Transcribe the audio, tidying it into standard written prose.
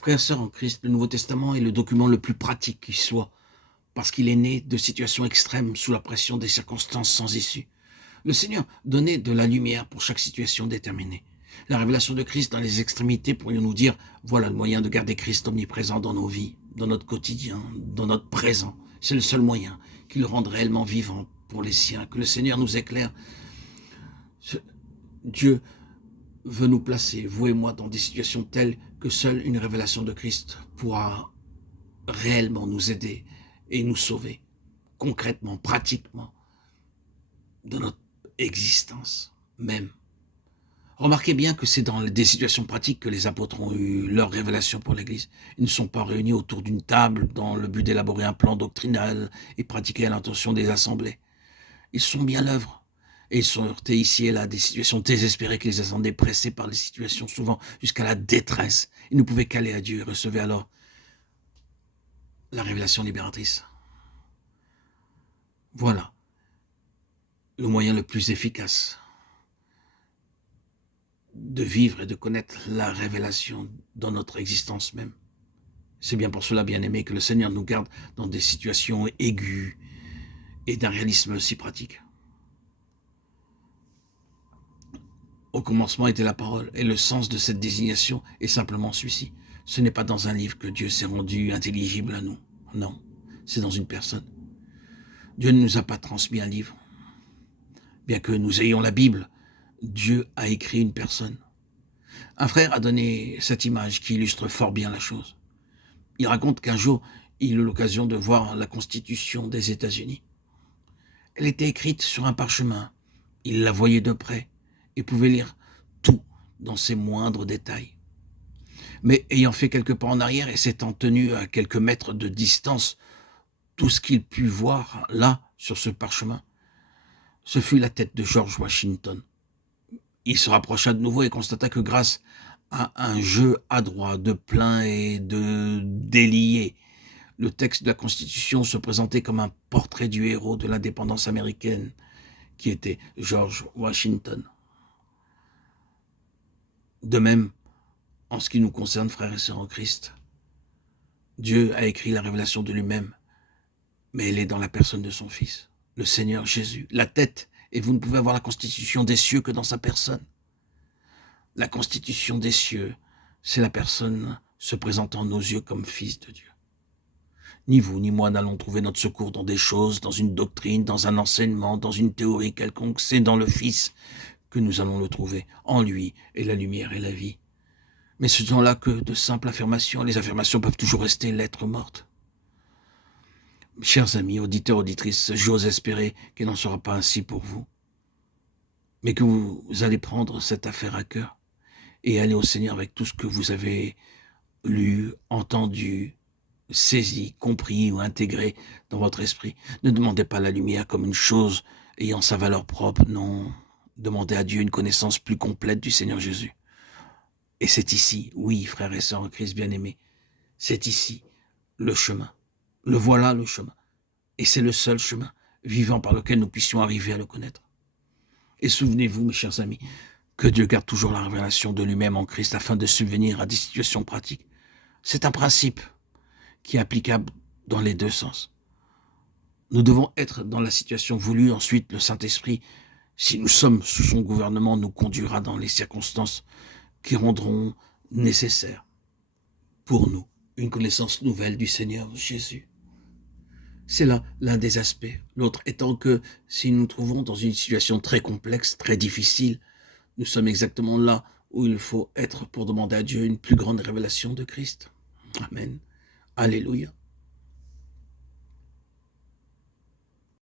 Frères et sœurs en Christ, le Nouveau Testament est le document le plus pratique qui soit, parce qu'il est né de situations extrêmes sous la pression des circonstances sans issue. Le Seigneur donnait de la lumière pour chaque situation déterminée. La révélation de Christ dans les extrémités, pourrions-nous dire, voilà le moyen de garder Christ omniprésent dans nos vies, dans notre quotidien, dans notre présent. C'est le seul moyen qui le rende réellement vivant pour les siens, que le Seigneur nous éclaire. Dieu veut nous placer, vous et moi, dans des situations telles que seule une révélation de Christ pourra réellement nous aider et nous sauver, concrètement, pratiquement, de notre existence même. Remarquez bien que c'est dans des situations pratiques que les apôtres ont eu leur révélation pour l'Église. Ils ne sont pas réunis autour d'une table dans le but d'élaborer un plan doctrinal et pratiquer à l'intention des assemblées. Ils sont mis à l'œuvre. Et ils sont heurtés ici et là à des situations désespérées qui les attendaient, pressés par les situations, souvent jusqu'à la détresse. Ils ne pouvaient qu'aller à Dieu et recevaient alors la révélation libératrice. Voilà le moyen le plus efficace de vivre et de connaître la révélation dans notre existence même. C'est bien pour cela, bien-aimés, que le Seigneur nous garde dans des situations aiguës et d'un réalisme si pratique. Au commencement était la parole, et le sens de cette désignation est simplement celui-ci. Ce n'est pas dans un livre que Dieu s'est rendu intelligible à nous. Non, c'est dans une personne. Dieu ne nous a pas transmis un livre. Bien que nous ayons la Bible, Dieu a écrit une personne. Un frère a donné cette image qui illustre fort bien la chose. Il raconte qu'un jour, il eut l'occasion de voir la Constitution des États-Unis. Elle était écrite sur un parchemin. Il la voyait de près et pouvait lire tout dans ses moindres détails. Mais ayant fait quelques pas en arrière et s'étant tenu à quelques mètres de distance, tout ce qu'il put voir là, sur ce parchemin, ce fut la tête de George Washington. Il se rapprocha de nouveau et constata que grâce à un jeu adroit de plein et de déliés, le texte de la Constitution se présentait comme un portrait du héros de l'indépendance américaine, qui était George Washington. De même, en ce qui nous concerne, frères et sœurs en Christ, Dieu a écrit la révélation de lui-même, mais elle est dans la personne de son Fils, le Seigneur Jésus, la tête, et vous ne pouvez avoir la constitution des cieux que dans sa personne. La constitution des cieux, c'est la personne se présentant à nos yeux comme Fils de Dieu. Ni vous ni moi n'allons trouver notre secours dans des choses, dans une doctrine, dans un enseignement, dans une théorie quelconque. C'est dans le Fils que nous allons le trouver. En lui est la lumière et la vie. Mais ce ne sont là que de simples affirmations. Les affirmations peuvent toujours rester lettres mortes. Chers amis, auditeurs, auditrices, j'ose espérer qu'il n'en sera pas ainsi pour vous, mais que vous allez prendre cette affaire à cœur et aller au Seigneur avec tout ce que vous avez lu, entendu, saisi, compris ou intégré dans votre esprit. Ne demandez pas la lumière comme une chose ayant sa valeur propre, non. Demandez à Dieu une connaissance plus complète du Seigneur Jésus. Et c'est ici, oui, frères et sœurs en Christ bien-aimés, c'est ici le chemin. Le voilà le chemin. Et c'est le seul chemin vivant par lequel nous puissions arriver à le connaître. Et souvenez-vous, mes chers amis, que Dieu garde toujours la révélation de lui-même en Christ afin de subvenir à des situations pratiques. C'est un principe qui est applicable dans les deux sens. Nous devons être dans la situation voulue, ensuite le Saint-Esprit, si nous sommes sous son gouvernement, nous conduira dans les circonstances qui rendront nécessaire pour nous une connaissance nouvelle du Seigneur Jésus. C'est là l'un des aspects. L'autre étant que si nous nous trouvons dans une situation très complexe, très difficile, nous sommes exactement là où il faut être pour demander à Dieu une plus grande révélation de Christ. Amen. Alléluia.